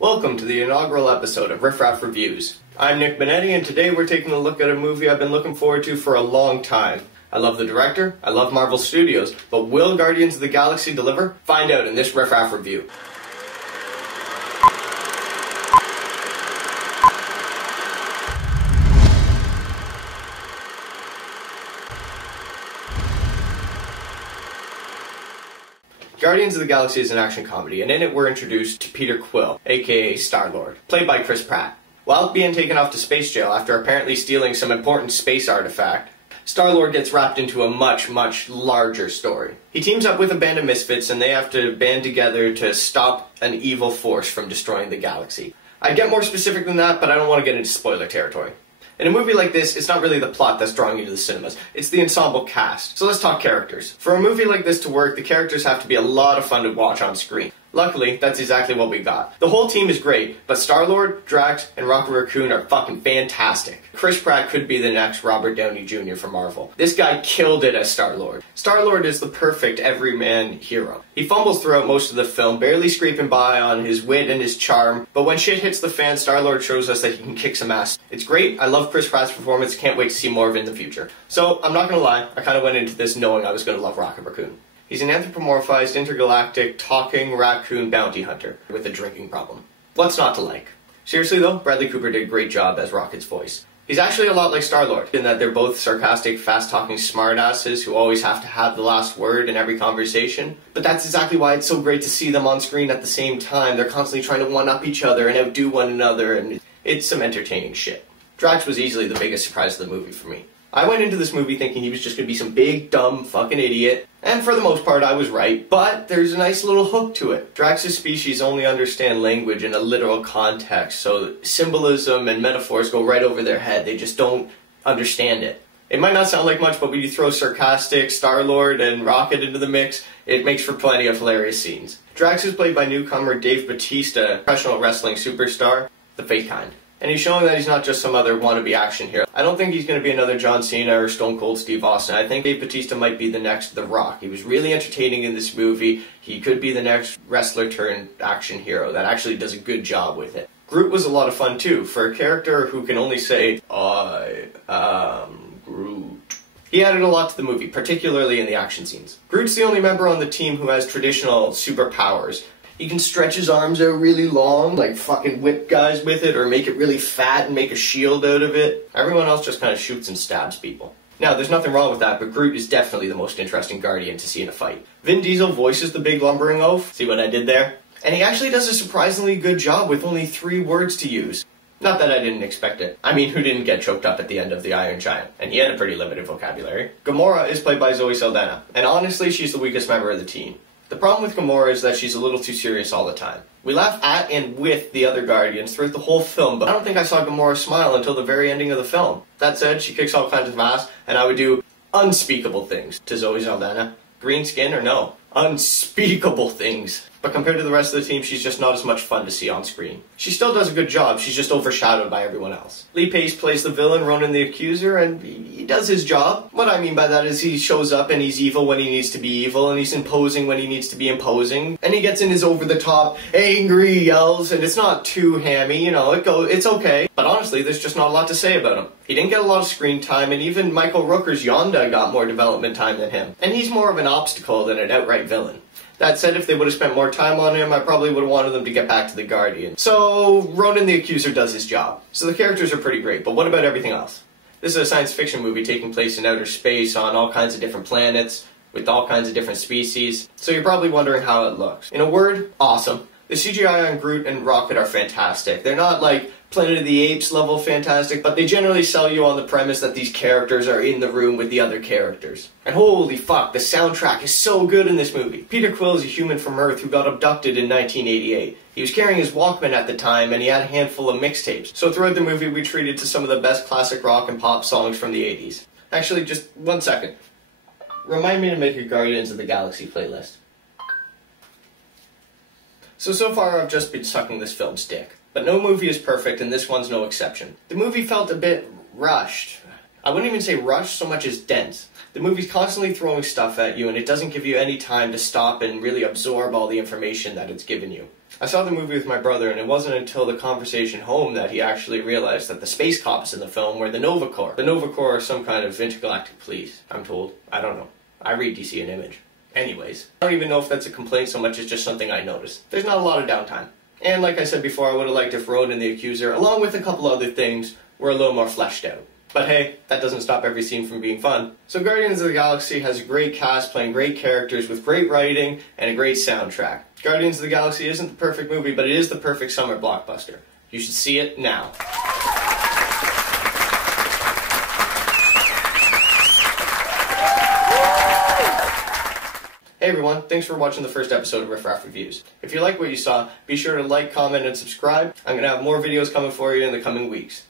Welcome to the inaugural episode of Riff Raff Reviews. I'm Nick Benetti, and today we're taking a look at a movie I've been looking forward to for a long time. I love the director, I love Marvel Studios, but will Guardians of the Galaxy deliver? Find out in this Riff Raff review. Guardians of the Galaxy is an action comedy, and in it we're introduced to Peter Quill, aka Star-Lord, played by Chris Pratt. While being taken off to space jail after apparently stealing some important space artifact, Star-Lord gets wrapped into a much larger story. He teams up with a band of misfits and they have to band together to stop an evil force from destroying the galaxy. I'd get more specific than that, but I don't want to get into spoiler territory. In a movie like this, it's not really the plot that's drawing you to the cinemas, it's the ensemble cast. So let's talk characters. For a movie like this to work, the characters have to be a lot of fun to watch on screen. Luckily, that's exactly what we got. The whole team is great, but Star-Lord, Drax, and Rocket Raccoon are fucking fantastic. Chris Pratt could be the next Robert Downey Jr. for Marvel. This guy killed it as Star-Lord. Star-Lord is the perfect everyman hero. He fumbles throughout most of the film, barely scraping by on his wit and his charm, but when shit hits the fan, Star-Lord shows us that he can kick some ass. It's great, I love Chris Pratt's performance, can't wait to see more of it in the future. So, I'm not gonna lie, I kinda went into this knowing I was gonna love Rocket Raccoon. He's an anthropomorphized, intergalactic, talking raccoon bounty hunter with a drinking problem. What's not to like? Seriously though, Bradley Cooper did a great job as Rocket's voice. He's actually a lot like Star-Lord, in that they're both sarcastic, fast-talking smartasses who always have to have the last word in every conversation. But that's exactly why it's so great to see them on screen at the same time. They're constantly trying to one-up each other and outdo one another, and it's some entertaining shit. Drax was easily the biggest surprise of the movie for me. I went into this movie thinking he was just going to be some big, dumb, fucking idiot, and for the most part I was right, but there's a nice little hook to it. Drax's species only understand language in a literal context, so symbolism and metaphors go right over their head, they just don't understand it. It might not sound like much, but when you throw sarcastic Star-Lord and Rocket into the mix, it makes for plenty of hilarious scenes. Drax is played by newcomer Dave Bautista, professional wrestling superstar, the fake kind. And he's showing that he's not just some other wannabe action hero. I don't think he's going to be another John Cena or Stone Cold Steve Austin. I think Dave Bautista might be the next The Rock. He was really entertaining in this movie. He could be the next wrestler turned action hero that actually does a good job with it. Groot was a lot of fun too, for a character who can only say, I am Groot. He added a lot to the movie, particularly in the action scenes. Groot's the only member on the team who has traditional superpowers. He can stretch his arms out really long, like fucking whip guys with it, or make it really fat and make a shield out of it. Everyone else just kind of shoots and stabs people. Now, there's nothing wrong with that, but Groot is definitely the most interesting Guardian to see in a fight. Vin Diesel voices the big lumbering oaf. See what I did there? And he actually does a surprisingly good job with only 3 words to use. Not that I didn't expect it. I mean, who didn't get choked up at the end of The Iron Giant? And he had a pretty limited vocabulary. Gamora is played by Zoe Saldana, and honestly, she's the weakest member of the team. The problem with Gamora is that she's a little too serious all the time. We laugh at and with the other Guardians throughout the whole film, but I don't think I saw Gamora smile until the very ending of the film. That said, she kicks all kinds of ass, and I would do unspeakable things to Zoe Saldana. Green skin or no? Unspeakable things. But compared to the rest of the team, she's just not as much fun to see on screen. She still does a good job, she's just overshadowed by everyone else. Lee Pace plays the villain, Ronan the Accuser, and he does his job. What I mean by that is he shows up and he's evil when he needs to be evil, and he's imposing when he needs to be imposing, and he gets in his over-the-top, angry yells, and it's not too hammy, you know, it's okay. But honestly, there's just not a lot to say about him. He didn't get a lot of screen time, and even Michael Rooker's Yonda got more development time than him. And he's more of an obstacle than an outright villain. That said, if they would have spent more time on him, I probably would have wanted them to get back to the Guardian. So, Ronan the Accuser does his job. So the characters are pretty great, but what about everything else? This is a science fiction movie taking place in outer space on all kinds of different planets, with all kinds of different species, so you're probably wondering how it looks. In a word, awesome. The CGI on Groot and Rocket are fantastic. They're not like Planet of the Apes level fantastic, but they generally sell you on the premise that these characters are in the room with the other characters. And holy fuck, the soundtrack is so good in this movie. Peter Quill is a human from Earth who got abducted in 1988. He was carrying his Walkman at the time, and he had a handful of mixtapes. So throughout the movie, we treated to some of the best classic rock and pop songs from the 80s. Actually, just 1 second. Remind me to make a Guardians of the Galaxy playlist. So far I've just been sucking this film's dick. But no movie is perfect, and this one's no exception. The movie felt a bit rushed. I wouldn't even say rushed so much as dense. The movie's constantly throwing stuff at you, and it doesn't give you any time to stop and really absorb all the information that it's given you. I saw the movie with my brother, and it wasn't until the conversation home that he actually realized that the space cops in the film were the Nova Corps. The Nova Corps are some kind of intergalactic police, I'm told. I don't know. I read DC and Image. Anyways, I don't even know if that's a complaint so much as just something I noticed. There's not a lot of downtime. And like I said before, I would have liked if Ronan the Accuser, along with a couple other things, were a little more fleshed out. But hey, that doesn't stop every scene from being fun. So Guardians of the Galaxy has a great cast playing great characters with great writing and a great soundtrack. Guardians of the Galaxy isn't the perfect movie, but it is the perfect summer blockbuster. You should see it now. Hey everyone, thanks for watching the first episode of Riff Raff Reviews. If you like what you saw, be sure to like, comment, and subscribe. I'm going to have more videos coming for you in the coming weeks.